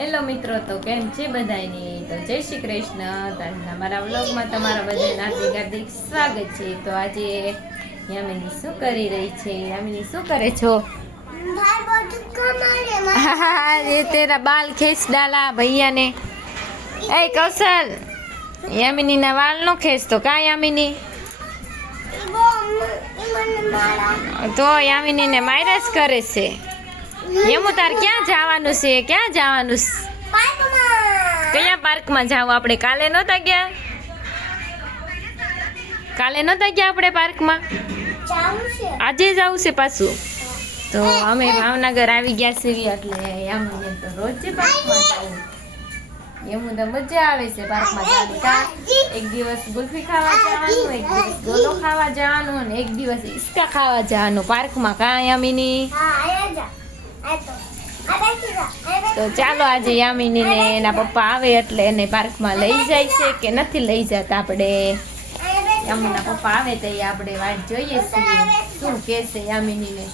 Hello મિત્રો, તો કેમ છે બધાયની? તો જય શ્રી કૃષ્ણ. આજના મારા વ્લોગમાં તમારા બધાને હાર્દિક હાર્દિક સ્વાગત છે. તો આજે યામિની શું કરી રહી છે? યામિની શું કરે છો? ये तेरा बाल खींच डाला भैया ने. ए कौशल, यामिनी ना वाल नो खेचतो का यामिनी? તો યામિની ને માયરા જ કરે છે. એમું તાર ક્યાં જવાનું છે? ક્યાં જવાનું છે? કયા પાર્કમાં જાવ? આપણે કાલે નહોતા ગયા? કાલે નહોતા ગયા આપણે પાર્કમાં? આજે જવું છે પાછું. તો અમે ભાવનગર આવી ગયા છીએ એટલે યામિની તો રોજ પાર્કમાં જવું. એમું તો મજા આવે છે પાર્કમાં જવાની. કા એક દિવસ ગુલ્ફી ખાવા જવાનું, એક દિવસ ગોલો ખાવા જવાનું અને એક દિવસ ઈસ્કા ખાવા જવાનું પાર્કમાં. કા યામિની? તો ચાલો આજે યામિની ને એના પપ્પા આવે એટલે એને પાર્કમાં લઈ જાય છે કે નથી લઈ જતા. આપણે યામિનીના પપ્પા આવે તો આપણે વાટ જોઈએ છીએ શું કહે છે યામિની ને.